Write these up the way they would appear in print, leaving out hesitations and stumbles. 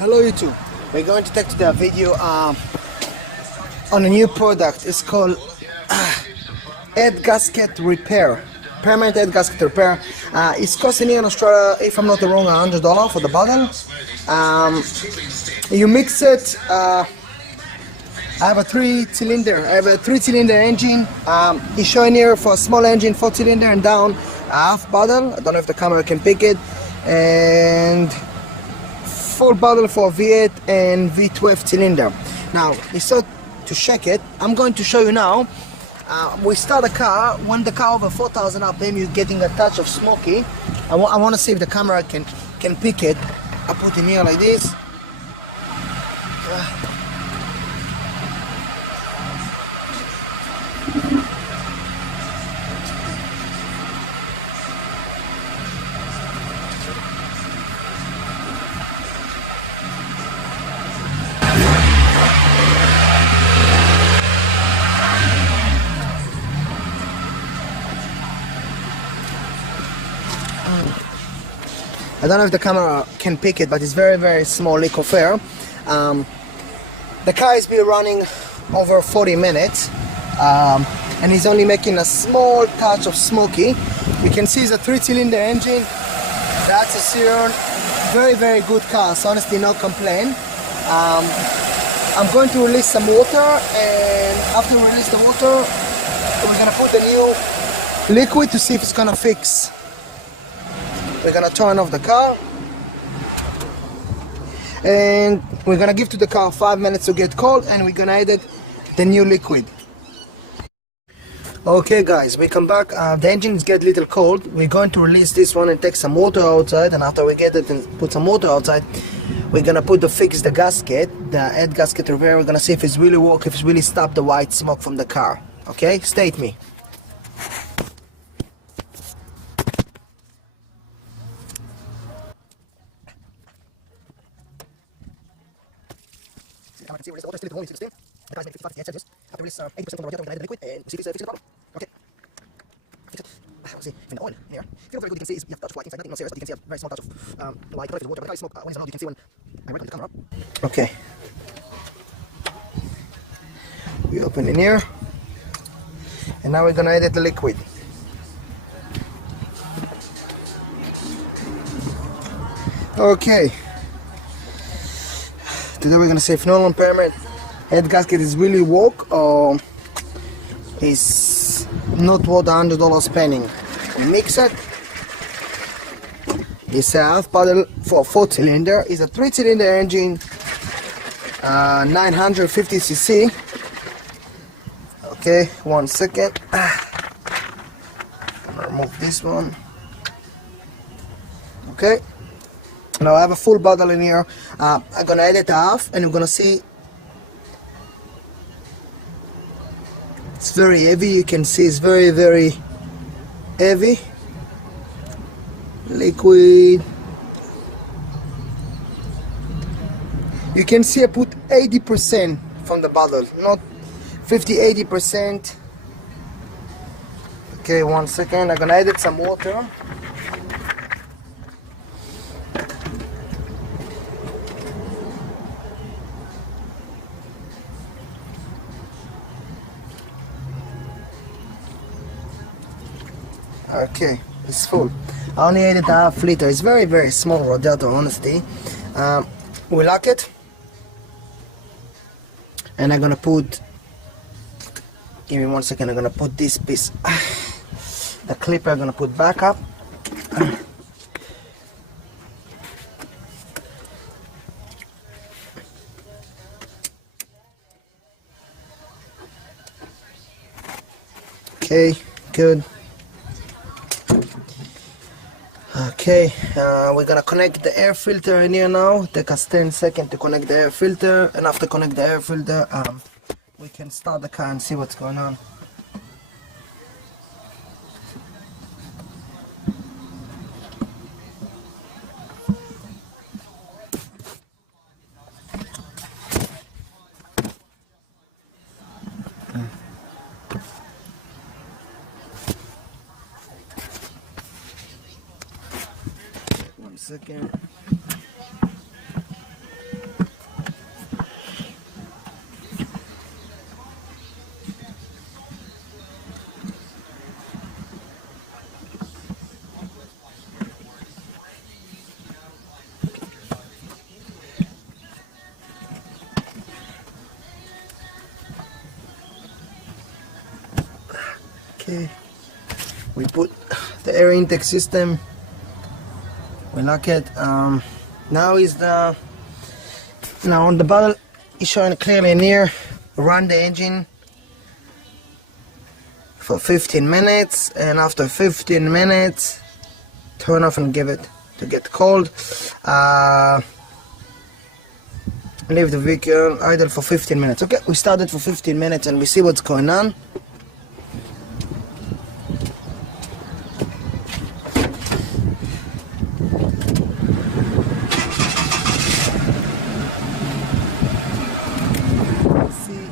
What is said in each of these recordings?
Hello YouTube. We're going to take today a video on a new product. It's called head gasket repair, permanent head gasket repair. It's costing here in Australia, if I'm not wrong, $100 for the bottle. You mix it. I have a three-cylinder engine. It's showing here for a small engine, 4-cylinder and down, a half bottle. I don't know if the camera can pick it, and full bottle for V8 and V12 cylinder. Now, instead to check it, I'm going to show you now. We start a car. When the car over 4,000 RPM, you're getting a touch of smoky. I want to see if the camera can pick it. I put it here like this. I don't know if the camera can pick it, but it's very small leak of air. The car has been running over 40 minutes and it's only making a small touch of smoky. You can see it's a 3-cylinder engine. That's a Syrian, very good car, so honestly no complaint. I'm going to release some water, and after we release the water, we're gonna put the new liquid to see if it's gonna fix. We're gonna turn off the car and we're gonna give to the car 5 minutes to get cold, and we're gonna add the new liquid. Okay guys, we come back. The engines get a little cold. We're going to release this one and take some water outside, and after we get it and put some water outside, we're gonna fix the gasket, the head gasket repair. We're gonna see if it's really work, if it's really stopped the white smoke from the car. Okay, stay with me. I can see release the water, still only 16. The car's making 55 Celsius. Have to release 80% from the radiator, we can add the liquid, and see if it's fix the problem. Okay. Fix it. Let's see. In the oil here. Feels very good. You can see you have touch white inside, nothing serious, but you can see a very small touch of white. I don't know if it's water, but the car is smoke. When it's allowed, you can see when I rotate the camera. Okay. We open in here, and now we're gonna add the liquid. Okay. Today we're gonna see if Nulon permanent head gasket is really work or is not worth $100 spending. We mix it. It's a half bottle for 4-cylinder. It's a 3-cylinder engine, 950 cc. Okay, 1 second. I'm gonna remove this one. Okay. Now I have a full bottle in here. I'm gonna add it half, and we're gonna see. It's very heavy. You can see it's very heavy. Liquid. You can see I put 80% from the bottle, not 50-80%. Okay, 1 second. I'm gonna add some water. Okay, it's full. I only added a half liter. It's very small radiator, honestly. We lock it, and I'm gonna put. Give me 1 second. I'm gonna put this piece, the clipper. I'm gonna put back up. Okay, good. Okay, we're gonna connect the air filter in here now. Take us 10 seconds to connect the air filter, and after connect the air filter, we can start the car and see what's going on. second. Okay, we put the air intake system, we lock it. Now on the bottle is showing clearly near. Run the engine for 15 minutes, and after 15 minutes turn off and give it to get cold. Leave the vehicle idle for 15 minutes. Okay, we started for 15 minutes and we see what's going on. See,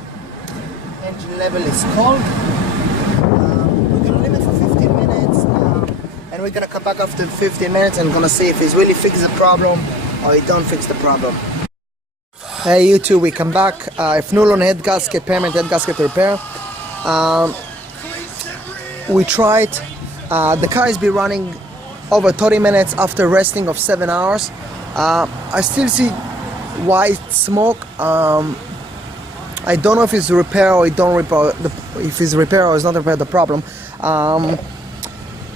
engine level is cold. We're gonna leave it for 15 minutes, and we're gonna come back after 15 minutes and gonna see if he's really fixed the problem or he don't fix the problem. Hey YouTube, we come back. If Nulon head gasket, permanent head gasket repair. We tried. The car has been running over 30 minutes after resting of 7 hours. I still see white smoke. I don't know if it's repair or it don't repair. If it's repair or it's not repair the problem.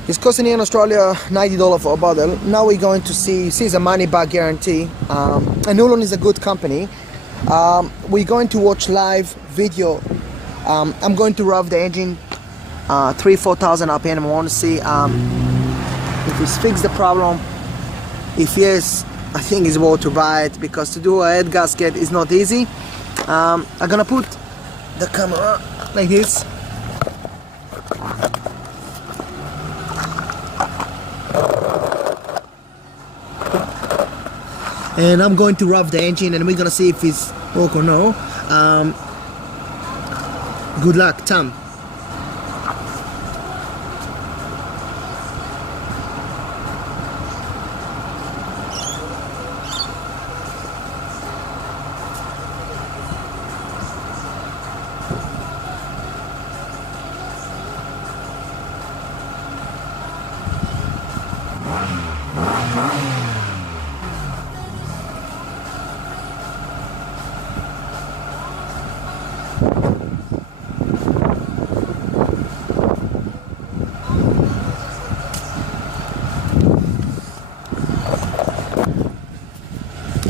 It's costing here in Australia $90 for a bottle. Now we're going to see it's a money back guarantee. And Nulon is a good company. We're going to watch live video. I'm going to rev the engine 3,000-4,000 RPM. I want to see if it's fixed the problem. If yes, I think it's worth to buy it, because to do a head gasket is not easy. I'm gonna put the camera like this. And I'm going to rev the engine and we're gonna see if it's work or no. Good luck, Tom.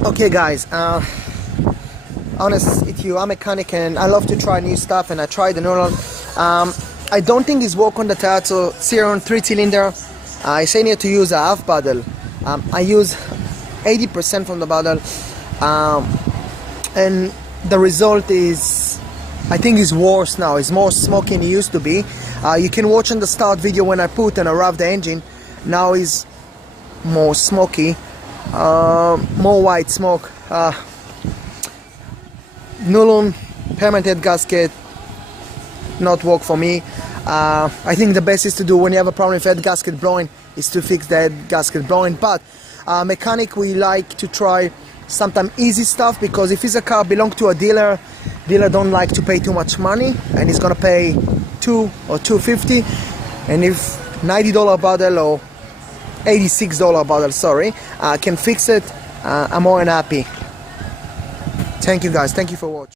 Okay guys, honest with you, I'm a mechanic and I love to try new stuff, and I tried the Nulon. I don't think it's work on the Toyota Xeron 3-cylinder. I say need to use a half bottle. I use 80% from the bottle, and the result is, I think it's worse now. It's more smoky than it used to be. You can watch on the start video when I put and I rev the engine. Now it's more smoky. More white smoke. Nulon permanent head gasket not work for me. I think the best is to do when you have a problem with head gasket blowing is to fix the head gasket blowing. But mechanic, we like to try sometimes easy stuff, because if it's a car belong to a dealer don't like to pay too much money, and he's gonna pay $2 or $2.50, and if $90 bottle or $86 bottle, sorry, can fix it, I'm more than happy. Thank you guys, thank you for watching.